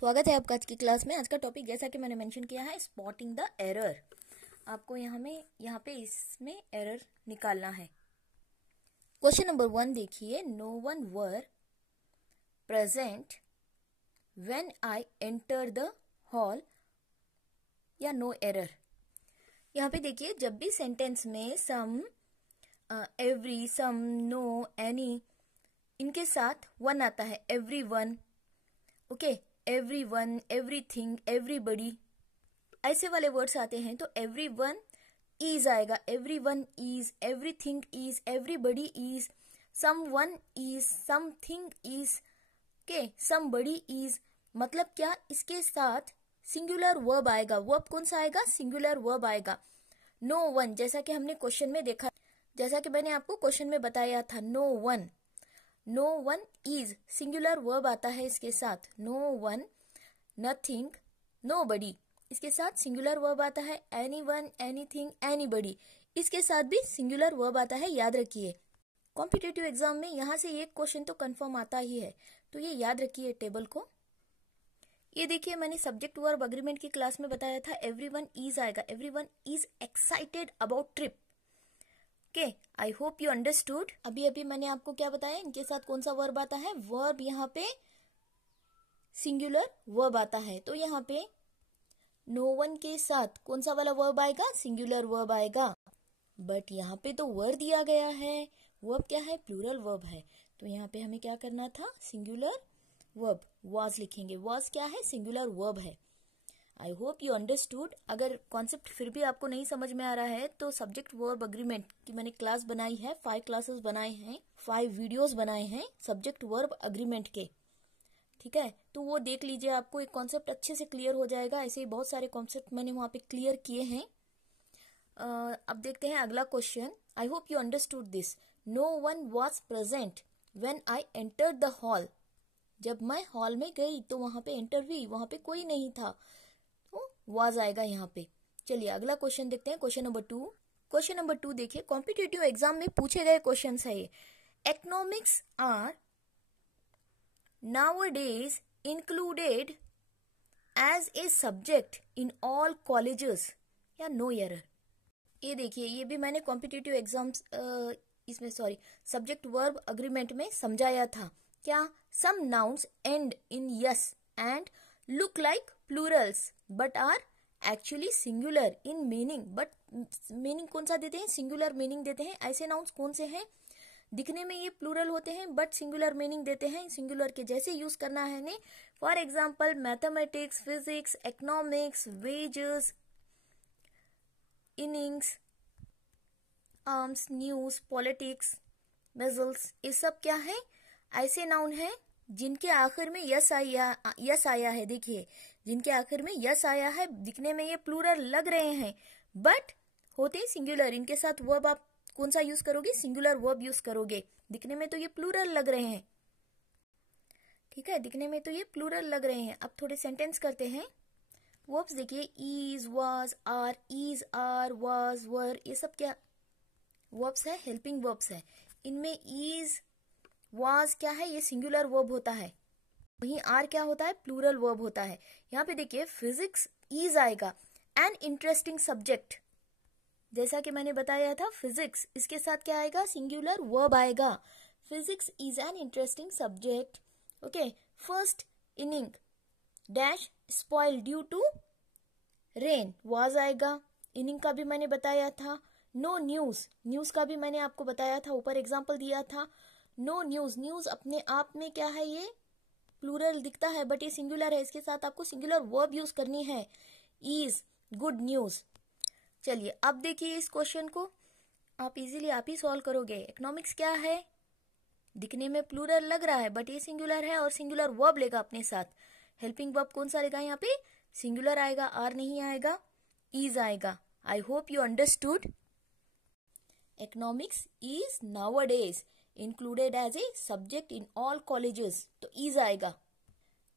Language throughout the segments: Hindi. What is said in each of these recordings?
स्वागत है आपका आज की क्लास में। आज का टॉपिक जैसा कि मैंने मेंशन किया है स्पॉटिंग द एरर। आपको यहाँ पे इसमें एरर निकालना है। क्वेश्चन नंबर 1 देखिए, no one were present when I enter the hall या नो एरर। यहाँ पे देखिए, जब भी सेंटेंस में some, every, some, no, any इनके साथ वन आता है, every one, okay, everyone, everything, everybody ऐसे वाले वर्ड्स आते हैं तो everyone is आएगा, everyone is, everything is, everybody is, someone is, something is, okay, somebody is। मतलब क्या, इसके साथ सिंगुलर वर्ब आएगा। वर्ब कौन सा आएगा? सिंगुलर वर्ब आएगा। नो वन, जैसा कि हमने क्वेश्चन में देखा, जैसा कि मैंने आपको क्वेश्चन में बताया था, no one, no one is singular verb आता है इसके साथ। नो वन, नथिंग, नोबडी इसके साथ सिंगुलर वर्ब आता है। एनी वन, एनीथिंग, एनीबडी इसके साथ भी सिंगुलर वर्ब आता है, याद रखिए। कॉम्पिटिटिव एग्जाम में यहाँ से एक क्वेश्चन तो कंफर्म आता ही है, तो ये याद रखिए टेबल को। ये देखिए, मैंने सब्जेक्ट वर्ब अग्रीमेंट की क्लास में बताया था, एवरीवन इज आएगा, everyone is excited about trip. Okay, I hope you understood. अभी मैंने आपको क्या बताया, इनके साथ कौन सा वर्ब आता है? वर्ब यहाँ पे सिंगुलर वर्ब आता है, तो यहाँ पे नो वन के साथ कौन सा वाला वर्ब आएगा? सिंगुलर वर्ब आएगा। बट यहाँ पे तो वर्ब दिया गया है, वर्ब क्या है? प्लूरल वर्ब है, तो यहाँ पे हमें क्या करना था? सिंगुलर वर्ब, वाज लिखेंगे। वाज क्या है? सिंगुलर वर्ब है। आई होप यू अंडरस्टूड। अगर कॉन्सेप्ट फिर भी आपको नहीं समझ में आ रहा है तो सब्जेक्ट वर्ब अग्रीमेंट की मैंने क्लास बनाई है, 5 क्लासेस बनाए हैं, 5 वीडियोस बनाए हैं सब्जेक्ट वर्ब अग्रीमेंट के, ठीक है? तो वो देख लीजिए, आपको एक कॉन्सेप्ट अच्छे से क्लियर हो जाएगा। ऐसे ही बहुत सारे कॉन्सेप्ट मैंने वहाँ पे क्लियर किए हैं। अब देखते हैं अगला question. I hope you understood this. No one was present when I entered the hall. जब मैं हॉल में गई तो वहां पे एंटर हुई, वहां पे कोई नहीं था, वाज आएगा यहाँ पे। चलिए अगला क्वेश्चन देखते हैं, क्वेश्चन नंबर 2। क्वेश्चन नंबर 2 देखिए, कॉम्पिटिटिव एग्जाम में पूछे गए क्वेश्चन है ये। Economics are nowadays included as a subject in all colleges या नो एरर। ये देखिए, ये भी मैंने कॉम्पिटिटिव एग्जाम्स इसमें सब्जेक्ट वर्ब अग्रीमेंट में समझाया था। क्या? Some nouns end in es and look like plurals but are actually singular in meaning। but meaning कौन सा देते हैं? singular meaning देते हैं। ऐसे nouns कौन से हैं? दिखने में ये plural होते हैं but singular meaning देते हैं। singular के जैसे यूज करना है ने। For example mathematics, physics, economics, wages, innings, arms, news, politics, measles, ये सब क्या है? ऐसे नाउन है जिनके आखिर में यस आया है। देखिए, जिनके आखिर में यस आया है, दिखने में ये प्लूरल लग रहे हैं बट होते सिंगुलर। इनके साथ वर्ब आप कौन सा यूज करोगे? सिंगुलर वर्ब यूज करोगे। दिखने में तो ये प्लूरल लग रहे हैं, ठीक है? दिखने में तो ये प्लूरल लग रहे हैं। अब थोड़े सेंटेंस करते हैं। वर्ब्स देखिए, is, was, are, is, are, was, were, ये सब क्या वर्ब्स है? हेल्पिंग वर्ब्स है। इनमें इज, वाज क्या है? ये सिंगुलर वर्ब होता है। वहीं आर क्या होता है? प्लूरल वर्ब होता है। यहाँ पे देखिए, फिजिक्स इज आएगा, एन इंटरेस्टिंग सब्जेक्ट। जैसा कि मैंने बताया था, फिजिक्स, इसके साथ क्या आएगा? सिंगुलर वर्ब आएगा। Physics is an interesting subject. Okay, first inning dash spoil due to rain, was आएगा। इनिंग का भी मैंने बताया था। नो न्यूज, न्यूज का भी मैंने आपको बताया था, ऊपर एग्जाम्पल दिया था। नो न्यूज, न्यूज अपने आप में क्या है? ये प्लूरल दिखता है बट ये सिंगुलर है। इसके साथ आपको सिंगुलर वर्ब यूज करनी है, इज, गुड न्यूज। चलिए अब देखिए, इस क्वेश्चन को आप इजीली आप ही सॉल्व करोगे। इकोनॉमिक्स क्या है? दिखने में प्लूरल लग रहा है बट ये सिंगुलर है और सिंगुलर वर्ब लेगा अपने साथ। हेल्पिंग वर्ब कौन सा लेगा? यहाँ पे सिंगुलर आएगा, आर नहीं आएगा, इज आएगा। आई hope you understood. Economics is nowadays included as a subject in all colleges, तो is आएगा।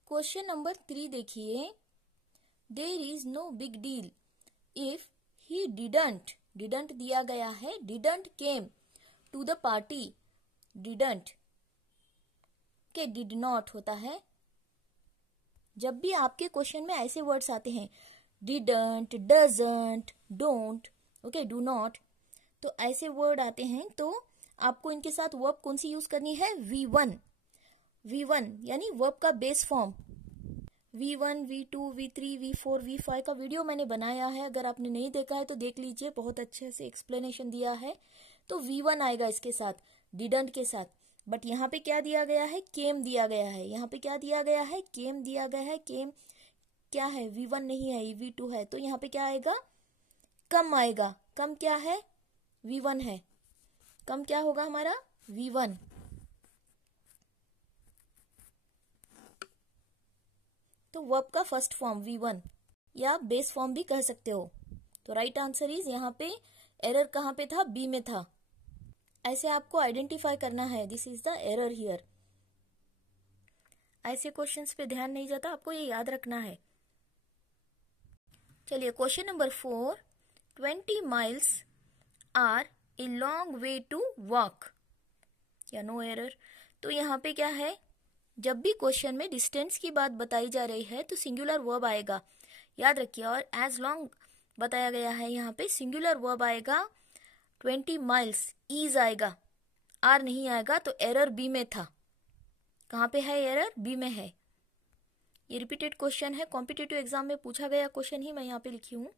क्वेश्चन नंबर 3 देखिए, there is no big deal if he didn't दिया गया है, didn't came to the party, didn't के did not होता है, जब भी आपके क्वेश्चन में ऐसे वर्ड्स आते हैं didn't, doesn't, don't, okay, do not, तो ऐसे वर्ड आते हैं तो आपको इनके साथ वर्ब कौन सी यूज करनी है? V1। V1 यानी वर्ब का base form. V1, V2, V3, V4, V5 का वीडियो मैंने बनाया है, अगर आपने नहीं देखा है तो देख लीजिए, बहुत अच्छे से एक्सप्लेनेशन दिया है। तो V1 आएगा इसके साथ, डिडंट के साथ। बट यहाँ पे क्या दिया गया है? केम दिया गया है। यहाँ पे क्या दिया गया है? केम दिया गया है। केम क्या है? V1 नहीं है, V2 है। तो यहाँ पे क्या आएगा? कम आएगा। कम क्या है? V1 है। कम क्या होगा हमारा? V1। तो वर्ब का फर्स्ट फॉर्म V1 या बेस फॉर्म भी कह सकते हो। तो राइट आंसर इज, यहाँ पे एरर कहाँ पे था? बी में था। ऐसे आपको आइडेंटिफाई करना है, this is the error here. ऐसे क्वेश्चंस पे ध्यान नहीं जाता, आपको ये याद रखना है। चलिए question number 4, 20 miles are a long way to walk, या नो एरर। तो यहाँ पे क्या है? जब भी क्वेश्चन में डिस्टेंस की बात बताई जा रही है तो सिंगुलर वर्ब आएगा, याद रखिए। और एज लॉन्ग बताया गया है, यहाँ पे सिंगुलर वर्ब आएगा। 20 miles, ईज आएगा, आर नहीं आएगा। तो एरर बी में था। कहाँ पे है एरर? बी में है। ये रिपीटेड क्वेश्चन है, कॉम्पिटिटिव एग्जाम में पूछा गया क्वेश्चन ही मैं यहाँ पे लिखी हूँ।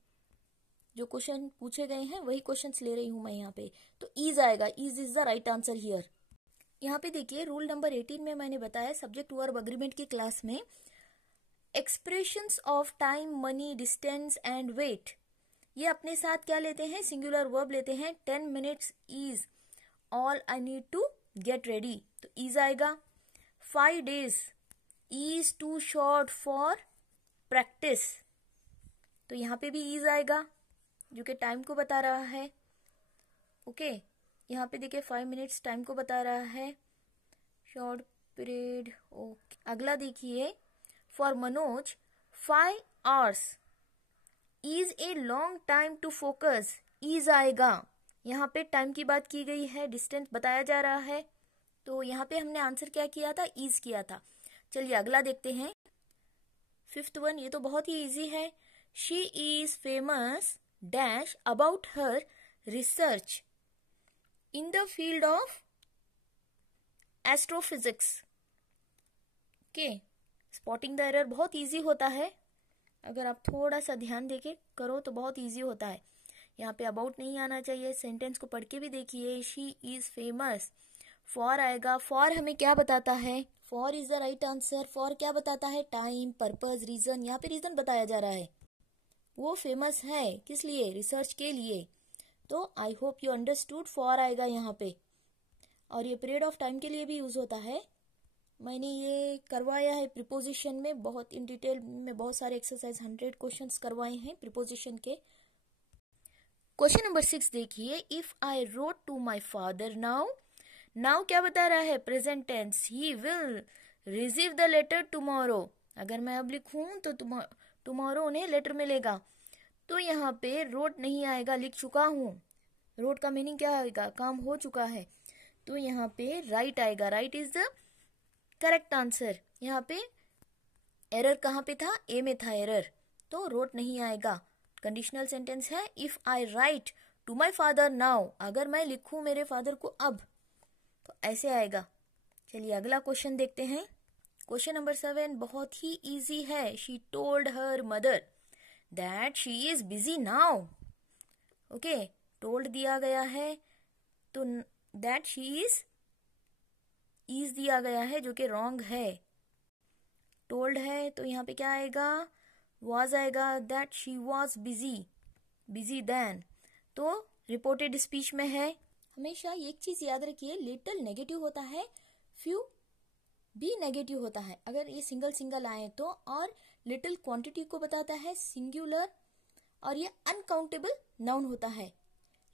जो क्वेश्चन पूछे गए हैं वही क्वेश्चंस ले रही हूँ मैं यहाँ पे। तो ईज आएगा, is is the right answer here. यहाँ पे देखिए रूल नंबर 18 में मैंने बताया सब्जेक्ट वर्ब अग्रीमेंट की क्लास में, expressions of time, money, distance and weight, ये अपने साथ क्या लेते हैं? सिंगुलर वर्ब लेते हैं। 10 minutes is all I need to get ready, तो इज आएगा। 5 days is too short for practice, तो यहाँ पे भी इज आएगा जो कि टाइम को बता रहा है। ओके, यहाँ पे देखिए 5 minutes टाइम को बता रहा है, शॉर्ट पीरियड। ओके, अगला देखिए, for Manoj 5 hours is a long time to focus, is आएगा। यहाँ पे टाइम की बात की गई है, डिस्टेंस बताया जा रहा है, तो यहाँ पे हमने आंसर क्या किया था? इज किया था। चलिए अगला देखते हैं, 5th वन। ये तो बहुत ही इजी है। She is famous dash about her research in the field of astrophysics. Okay, spotting the error बहुत इजी होता है, अगर आप थोड़ा सा ध्यान देके करो तो बहुत इजी होता है। यहाँ पे अबाउट नहीं आना चाहिए, सेंटेंस को पढ़ के भी देखिए। शी इज फेमस, फॉर आएगा। फॉर हमें क्या बताता है? For is the right answer. For क्या बताता है? Time, purpose, reason. यहाँ पे रीजन बताया जा रहा है, वो फेमस है किस लिए? रिसर्च के लिए। तो आई होप यू अंडरस्टूड, फॉर आएगा यहाँ पे। और ये पीरियड ऑफ टाइम के लिए भी यूज होता है। मैंने ये करवाया है प्रीपोजिशन में, बहुत इन डिटेल में, बहुत सारे एक्सरसाइज 100 क्वेश्चंस करवाए हैं प्रीपोजिशन के। क्वेश्चन नंबर 6 देखिए, if I wrote to my father now, now क्या बता रहा है? Present tense. He will receive the letter tomorrow, अगर मैं अब लिखूं तो टुमारो उन्हें लेटर मिलेगा। तो यहाँ पे रोट नहीं आएगा, लिख चुका हूं। रोट का मीनिंग क्या आएगा? काम हो चुका है। तो यहाँ पे राइट आएगा, right is the correct answer. यहाँ पे एरर कहाँ पे था? ए में था एरर, तो रोट नहीं आएगा। कंडीशनल सेंटेंस है, if I write to my father now, अगर मैं लिखूं मेरे फादर को अब, तो ऐसे आएगा। चलिए अगला क्वेश्चन देखते हैं। क्वेश्चन नंबर 7 बहुत ही इजी है। She told her mother that she is busy now. Okay, told दिया गया है, तो दैट शी इज दिया गया है जो कि रॉन्ग है। टोल्ड है तो यहाँ पे क्या आएगा? वॉज आएगा। That she was busy, busy then, तो रिपोर्टेड स्पीच में है। हमेशा एक चीज याद रखिए, लिटिल नेगेटिव होता है, फ्यू भी नेगेटिव होता है अगर ये सिंगल सिंगल आए तो, और लिटिल क्वांटिटी को बताता है सिंगुलर, और ये अनकाउंटेबल नाउन होता है।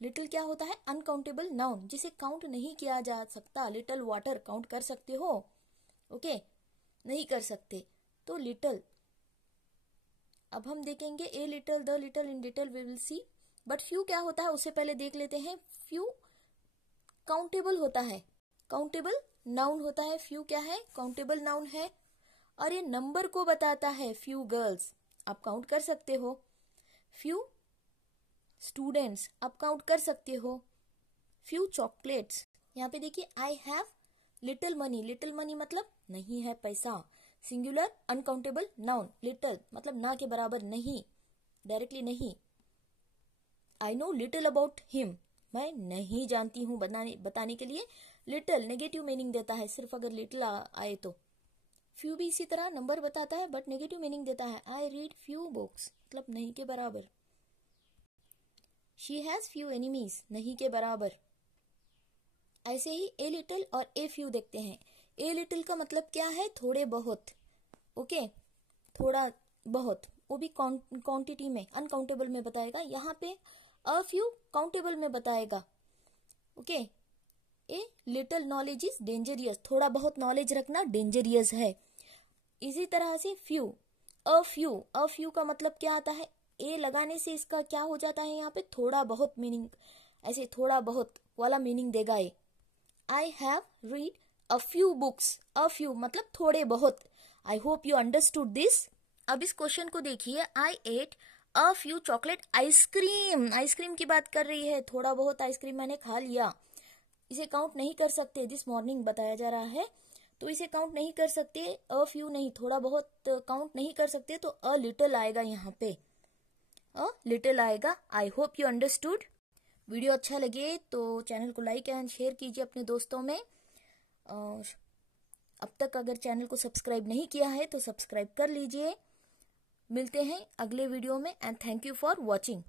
लिटिल क्या होता है? अनकाउंटेबल नाउन, जिसे काउंट नहीं किया जा सकता। लिटिल वाटर काउंट कर सकते हो? ओके, नहीं कर सकते, तो लिटिल। अब हम देखेंगे a little, the little, in detail we will see. But few क्या होता है उससे पहले देख लेते हैं। फ्यू काउंटेबल होता है, काउंटेबल नाउन होता है। फ्यू क्या है? काउंटेबल नाउन है। और ये नंबर को बताता है। फ्यू गर्ल्स आप काउंट कर सकते हो, फ्यू स्टूडेंट्स आप काउंट कर सकते हो, फ्यू चॉकलेट्स। यहाँ पे देखिए I have little money, little money मतलब नहीं है पैसा। सिंगुलर अनकाउंटेबल नाउन, लिटिल मतलब ना के बराबर नहीं, डायरेक्टली नहीं। I know little about him, मैं नहीं जानती हूँ बताने के लिए लिटिल नेगेटिव मीनिंग देता है सिर्फ अगर लिटिल आए तो। फ्यू भी इसी तरह नंबर बताता है बट नेगेटिव मीनिंग देता है। आई रीड फ्यू बुक्स मतलब नहीं के बराबर। शी हैज फ्यू एनिमीज नहीं के बराबर। ऐसे ही ए लिटिल और ए फ्यू देखते हैं। ए लिटिल का मतलब क्या है? थोड़े बहुत, ओके थोड़ा बहुत, वो भी क्वांटिटी में अनकाउंटेबल में बताएगा। यहाँ पे अ फ्यू काउंटेबल में बताएगा, okay. A little knowledge is dangerous, थोड़ा बहुत नॉलेज रखना डेंजरियस है। इसी तरह से फ्यू, अ फ्यू का मतलब क्या आता है? ए लगाने से इसका क्या हो जाता है? यहाँ पे थोड़ा बहुत मीनिंग, ऐसे थोड़ा बहुत वाला मीनिंग देगा ये। I have read a few books, a few मतलब थोड़े बहुत। I hope you understood this. अब इस क्वेश्चन को देखिए, I ate a few chocolate ice cream, ice cream की बात कर रही है, थोड़ा बहुत आइसक्रीम मैंने खा लिया। इसे काउंट नहीं कर सकते, दिस मॉर्निंग बताया जा रहा है तो इसे काउंट नहीं कर सकते। अ फ्यू नहीं, थोड़ा बहुत काउंट नहीं कर सकते तो अ लिटिल आएगा, यहाँ पे अ लिटिल आएगा। आई होप यू अंडरस्टूड। वीडियो अच्छा लगे तो चैनल को लाइक एंड शेयर कीजिए अपने दोस्तों में। और अब तक अगर चैनल को सब्सक्राइब नहीं किया है तो सब्सक्राइब कर लीजिए। मिलते हैं अगले वीडियो में and thank you for watching.